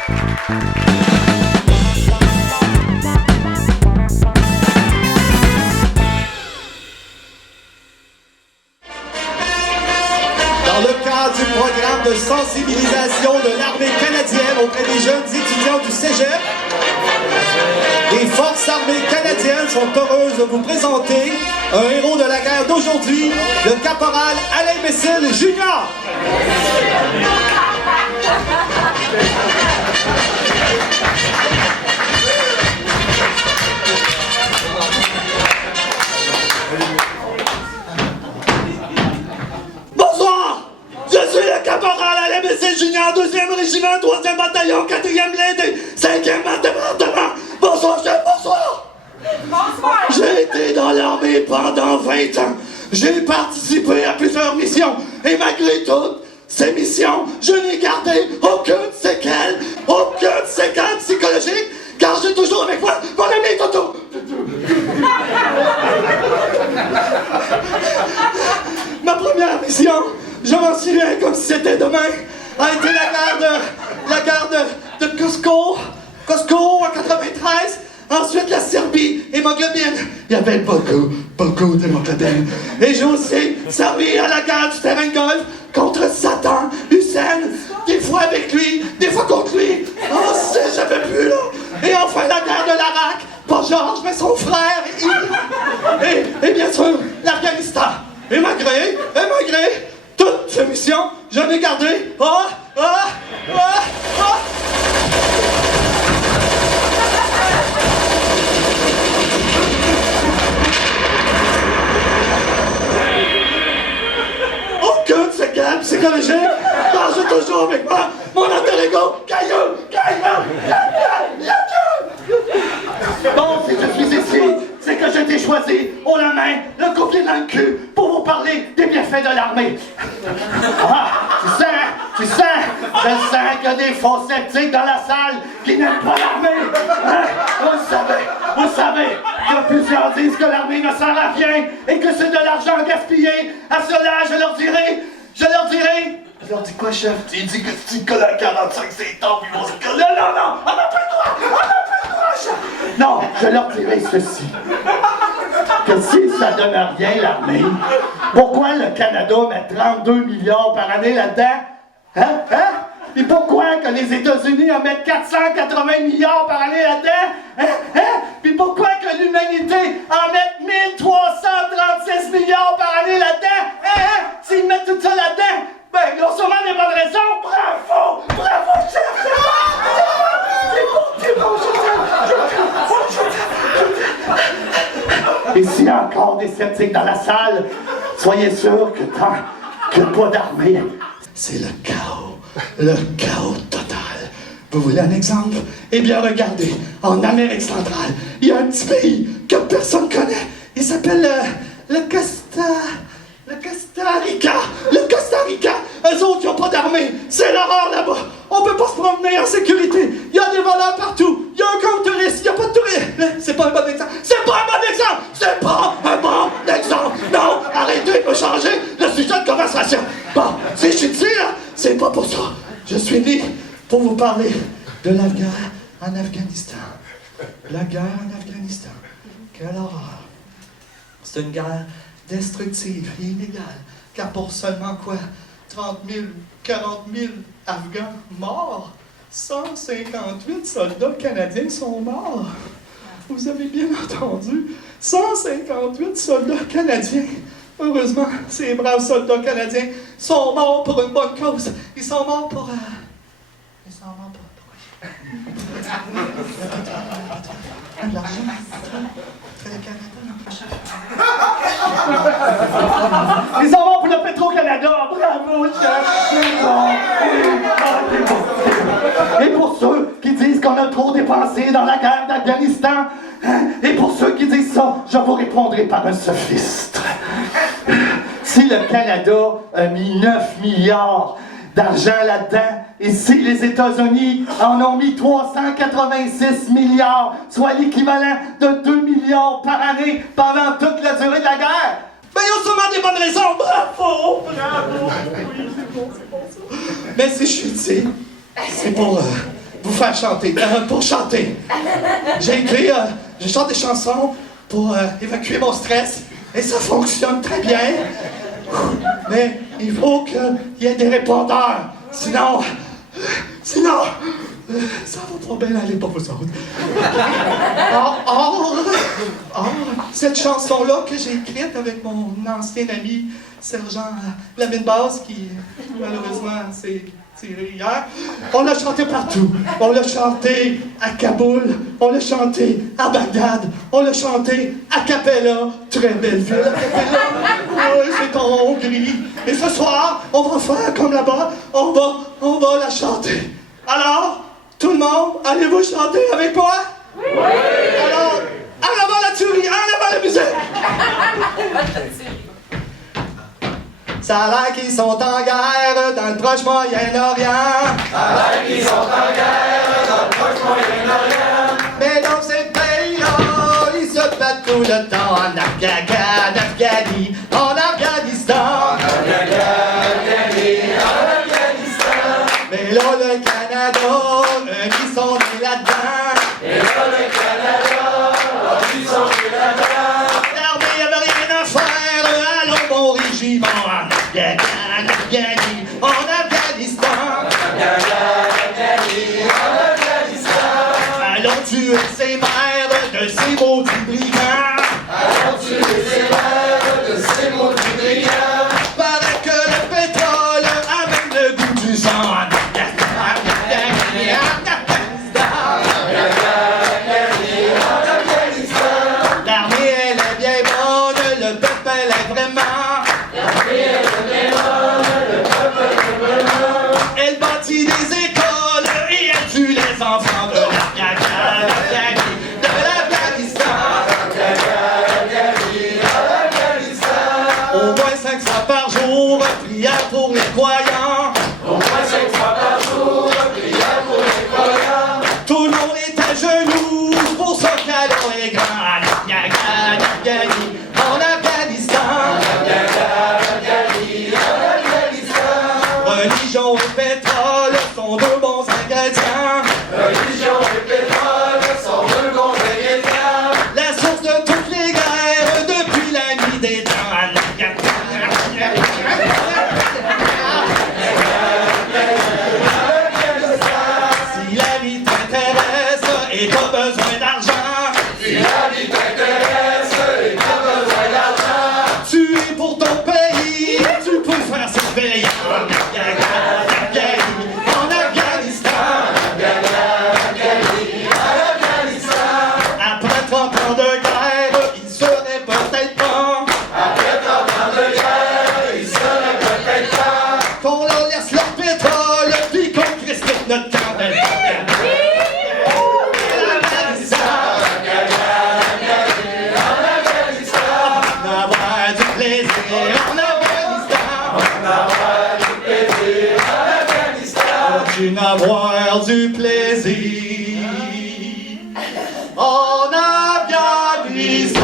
Dans le cadre du programme de sensibilisation de l'armée canadienne auprès des jeunes étudiants du Cégep, les Forces armées canadiennes sont heureuses de vous présenter un héros de la guerre d'aujourd'hui, le caporal Alain Messel Jr. Bonsoir! Je suis le caporal Alain Messel Jr., 2e régiment, 3e bataillon, 4e blindé, 5e département. Bonsoir, chef, bonsoir! Bonsoir! J'ai été dans l'armée pendant 20 ans. J'ai participé à plusieurs missions. Et malgré toutes ces missions, je n'ai gardé aucune séquelle psychologique, car j'ai toujours avec moi mon ami Toto. Ma première mission, je m'en souviens comme si c'était demain, a été la guerre de Cusco en 93. Ensuite, la Serbie, hémoglobine. Il y avait beaucoup d'hémoglobine. Et j'ai aussi servi à la guerre du terrain de golf contre Satan, Hussein, des fois avec lui, des fois contre lui. Oh, j'avais plus là. Et enfin, la guerre de l'Irak. Pas Georges, mais son frère. Et bien sûr, l'Afghanistan. Et malgré toutes ces missions, je n'ai gardé. Aucune séquelle psychologique, car j'ai toujours avec moi mon alter ego, Caillou. Bon, si je suis ici, c'est que j'ai été choisi haut la main, le copier dans le cul, pour vous parler des bienfaits de l'armée. Ah, tu sens, je sens qu'il y a des faux sceptiques dans la salle qui n'aiment pas l'armée. Hein? Vous savez, il y a plusieurs disent que l'armée ne sert à rien et que c'est de l'argent gaspillé. À cela, je leur dirai. Je leur dis quoi, chef? Tu dis que si tu colles à 45, c'est temps, ils vont se coller. Non, on n'a pas le droit, chef. Non, je leur dirai ceci. Que si ça donne rien, l'armée, pourquoi le Canada met 32 milliards par année là-dedans? Hein? Et pourquoi que les États-Unis en mettent 480 milliards par année là-dedans? Puis pourquoi que l'humanité en met 1336 milliards par année là-dedans? S'ils mettent tout ça là-dedans, ben, ils ont sûrement des bonnes raisons. Bravo, chef! C'est bon, Et s'il y a encore des sceptiques dans la salle, soyez sûrs que tant que pas d'armée, c'est le chaos total. Vous voulez un exemple? Eh bien, regardez, en Amérique centrale, il y a un petit pays que personne ne connaît. Il s'appelle le Costa Rica. Le Costa Rica, eux autres, ils n'ont pas d'armée. C'est l'horreur là-bas. On peut pas se promener en sécurité. Il y a des voleurs partout. Il y a aucun touriste. Il n'y a pas de touristes. C'est pas un bon exemple. Non, arrêtez de me changer le sujet de conversation. Bon, si je suis ici, là, c'est pas pour ça. Je suis né pour vous parler de la guerre en Afghanistan. La guerre en Afghanistan. Quelle horreur. C'est une guerre destructive et inégale. Car pour seulement quoi? 30 000, 40 000 Afghans morts. 158 soldats canadiens sont morts. Vous avez bien entendu. 158 soldats canadiens. Heureusement, ces braves soldats canadiens sont morts pour une bonne cause. Ils sont morts pour... Ils sont morts pour le Petro-Canada. Bravo, chef. Et pour ceux qui disent qu'on a trop dépensé dans la guerre d'Afghanistan, et pour ceux qui disent ça, je vous répondrai par un sophiste. Si le Canada a mis 9 milliards d'argent là-dedans, et si les États-Unis en ont mis 386 milliards, soit l'équivalent de 2 milliards par année pendant toute la durée de la guerre, ben ils ont sûrement des bonnes raisons. Bravo! Oui, c'est bon ça. Mais si je suis ici, c'est pour vous faire chanter. Pour chanter. Je chante des chansons pour évacuer mon stress. Et ça fonctionne très bien. Mais il faut qu'il y ait des répondeurs. Sinon, ça va pas bien aller pour vous autres. Cette chanson-là que j'ai écrite avec mon ancien ami Sergent Lamine Basse, qui malheureusement s'est tiré hier, on l'a chanté partout. On l'a chanté à Kaboul, on l'a chanté à Bagdad, on l'a chanté à Capella, très belle ville, à Capella. Oui, c'est en Hongrie. Et ce soir, on va faire comme là-bas, on va la chanter. Alors, tout le monde, allez-vous chanter avec moi? Oui! Alors, en avant la tuerie, en avant la musique! Ça a l'air qu'ils sont en guerre dans le proche Moyen-Orient. Ça a l'air qu'ils sont en guerre dans le proche Moyen-Orient. Mais dans ces pays-là, ils se battent tout le temps en Afghanie, en Afghanistan. Mais là, le Canada, ils sont nés là-dedans. Et là, le Canada, ils sont nés là-dedans. L'armée avait rien à faire, allons mon régiment en Afghanie, en Afghanistan. Allons tuer ces mères de ces maudits brigands. Allons tuer ces mères de ces maudits brigands. Paraît que le pétrole amène le goût du sang en L'armée, elle est bien bonne, le peuple, elle est vraiment. Elle bâtit des écoles et elle tue les enfants de l'Afghanistan. Au moins 5 fois par jour, prière pour les croyants. Au moins 5 fois par jour, prière pour les croyants. Tout le monde est à genoux pour son cadeau est grand. En Afghanistan. Religion et pétrole sont deux bons ingrédients. Religion et pétrole sont deux bons ingrédients. La source de toutes les guerres depuis la nuit des temps. Si la vie t'intéresse et t'as besoin d'argent, Si la vie t'intéresse et t'as besoin d'argent, tu es pour ton pays, tu peux faire surveiller en Afghanistan. Après 30 ans de guerre, il serait peut-être temps après 30 ans de guerre, il serait peut-être temps qu'on leur laisse leur pétrole puis qu'on crisse toute notre temps. D'avoir du plaisir en Afghanistan. Continue d'avoir du plaisir en Afghanistan.